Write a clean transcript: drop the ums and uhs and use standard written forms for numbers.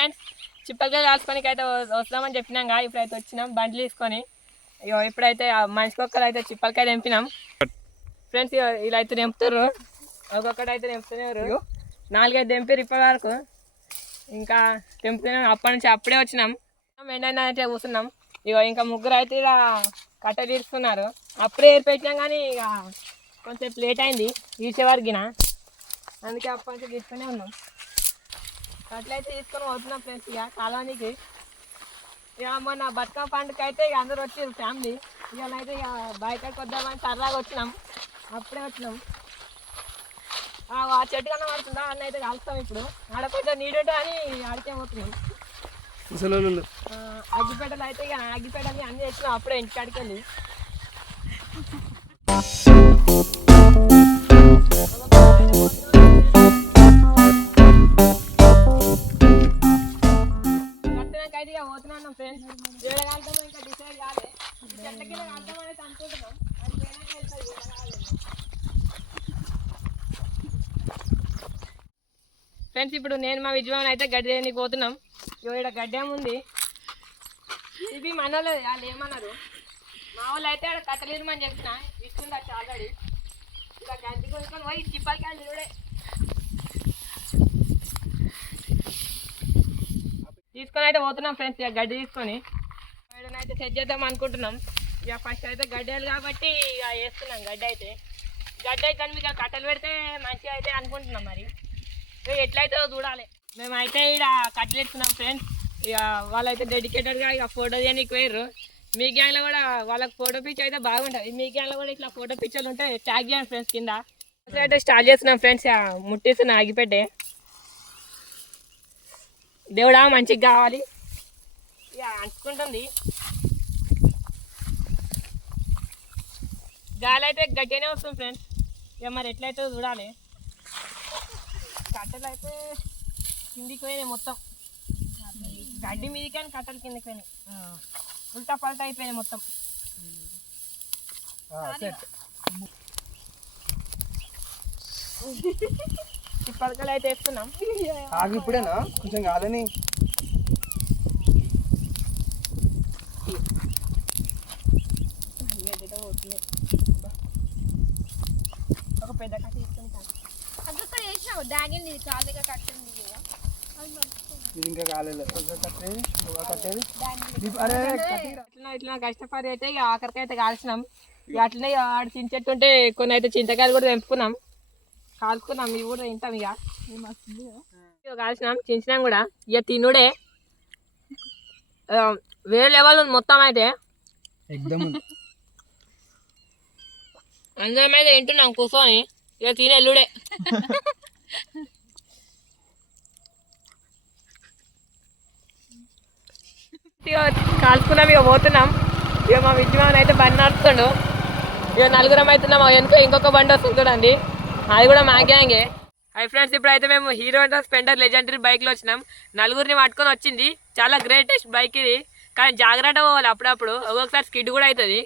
Friends చిప్పలకాయ కాల్చుకోనికి అయితే వస్తామని చెప్పినాక ఇప్పుడైతే వచ్చినాం బండ్లు తీసుకొని ఇప్పుడైతే మనిషికి ఒక్కరు అయితే చిప్పలకాయ తెంపినాం ఫ్రెండ్స్. ఇలా అయితే తెంపుతారు, ఒక్కొక్కటి అయితే తెంపుతున్నారు. 4-5 తెంపారు ఇప్పటి వరకు, ఇంకా తెంపుతున్నాం. అప్పటి నుంచి అప్పుడే వచ్చినాం, ఎండైనా అయితే కూర్చున్నాం. ఇంకా ముగ్గురు అయితే ఇలా కట్ట తీరుస్తున్నారు. అప్పుడే ఏర్పెట్టినాం కానీ ఇక కొంచెం లేట్ అయింది తీసేవారికిన, అందుకే అప్పటి నుంచి తీసుకునే ఉన్నాం. అట్లయితే తీసుకొని పోతున్నాం ఫ్రెండ్స్. ఇక కాలానికి ఇక మొన్న బతుకమ్మ పండుగ అయితే ఇక అందరూ వచ్చారు ఫ్యామిలీ. ఇకనైతే ఇక బయటకు వద్దామని సరదాగా వచ్చినాం, అప్పుడే వచ్చినాం. ఆ చెట్టు కన్నా పడుతుందా అన్న అయితే కలుస్తాం. ఇప్పుడు ఆడపోతే నీడట అని ఆడికే పోతున్నాం. అగ్గిపేటలు అయితే ఇక అగ్గిపేటలు అన్నీ తెచ్చినాం అప్పుడే ఇంటికాడికి వెళ్ళి. అయితే ఇక పోతున్నాం ఫ్రెండ్స్. ఏడగలుగుతామో ఇంకా డిసైడ్ కాలే, చెట్లకి కలుద్దాం అనేది అనుకుంటున్నాం. ఫ్రెండ్స్ ఇప్పుడు నేను మా విజయవాడ అయితే గడ్డి దేనికి పోతున్నాం. ఇక్కడ గడ్డెం ఉంది, ఇది మన వాళ్ళు వాళ్ళు ఏమన్నారు, మా వాళ్ళు అయితే అక్కడ కట్టలేమని చెప్పిన ఇస్తుండొచ్చు ఆల్రెడీ. ఇలా గడ్డి కొనుక్కొని పోయి చిప్పలకాయలు చూడే తీసుకొని అయితే పోతున్నాం ఫ్రెండ్స్. ఇక గడ్డి తీసుకొని అయితే సెట్ చేద్దాం అనుకుంటున్నాం. ఇక ఫస్ట్ అయితే గడ్డలు కాబట్టి ఇక వేస్తున్నాం గడ్డి అయితే. గడ్డి అయితే మీకు కట్టలు పెడితే మంచిగా అయితే అనుకుంటున్నాం. మరి ఎట్లయితే చూడాలి. మేమైతే ఇక్కడ కట్టలు ఎత్తున్నాం ఫ్రెండ్స్. ఇక వాళ్ళైతే డెడికేటెడ్గా ఇక ఫోటో తీయడానికి పోయారు. మీ గ్యాంగ్లో కూడా వాళ్ళకి ఫోటో పిక్చర్ అయితే బాగుంటుంది. మీ గ్యాంగ్లో కూడా ఇట్లా ఫోటో పిక్చర్లు ఉంటే ట్యాగ్ చేయండి ఫ్రెండ్స్ కింద. అయితే స్టార్ట్ చేస్తున్నాం ఫ్రెండ్స్. ముట్టిస్తున్నా ఆగిపెట్టే, దేవుడా మంచిగా కావాలి. ఇక అంటుకుంటుంది గాలి అయితే గట్టిగానే వస్తుంది ఫ్రెండ్స్. ఇక మరి ఎట్లయితే చూడాలి. కట్టెలు అయితే కిందికి పోయినాయి మొత్తం, గడ్డి మీదకి కానీ కట్టెలు కిందికి పోయినాయి, ఉల్టా పల్టా అయిపోయినాయి మొత్తం. చిప్పలకాయలు అయితే వేస్తున్నాం. ఇప్పుడేనా కొంచెం కాదని ఒక పెద్ద కట్ట తీసుకొని ఇంకా కాలేదు. ఇట్లా కష్టపడి అయితే ఇక ఆఖరికి అయితే కాల్చినాం. ఇక అట్లనే ఆడ చింత చెట్టు ఉంటే కొన్ని అయితే చింతకాయలు కూడా తెంపుకున్నాం, కాల్చుకున్నాం. ఇవి కూడా తింటాం. ఇక కాల్చినాం, చించినాం కూడా. ఇక తినుడే వేరే లెవెల్ ఉంది మొత్తం. అయితే అందరం అయితే తింటున్నాం కూర్చొని. ఇక తిని ఎల్లుడే. కాల్చుకున్నాం, ఇక పోతున్నాం. ఇక మా విజయవాడ అయితే బండి నడుస్తుండు. ఇక నలుగురం అవుతున్నాం. వెనుక ఇంకొక బండి వస్తుంది చూడండి, అది కూడా మా గ్యాంగే. హై ఫ్రెండ్స్, ఇప్పుడైతే మేము హీరో హోండా స్ప్లెండర్ లెజెండరీ బైక్లో వచ్చినాం. నలుగురిని పట్టుకొని వచ్చింది. చాలా గ్రేటెస్ట్ బైక్ ఇది, కానీ జాగ్రత్త పోవాలి. అప్పుడప్పుడు ఒక్కొక్కసారి స్కిడ్ కూడా అవుతుంది.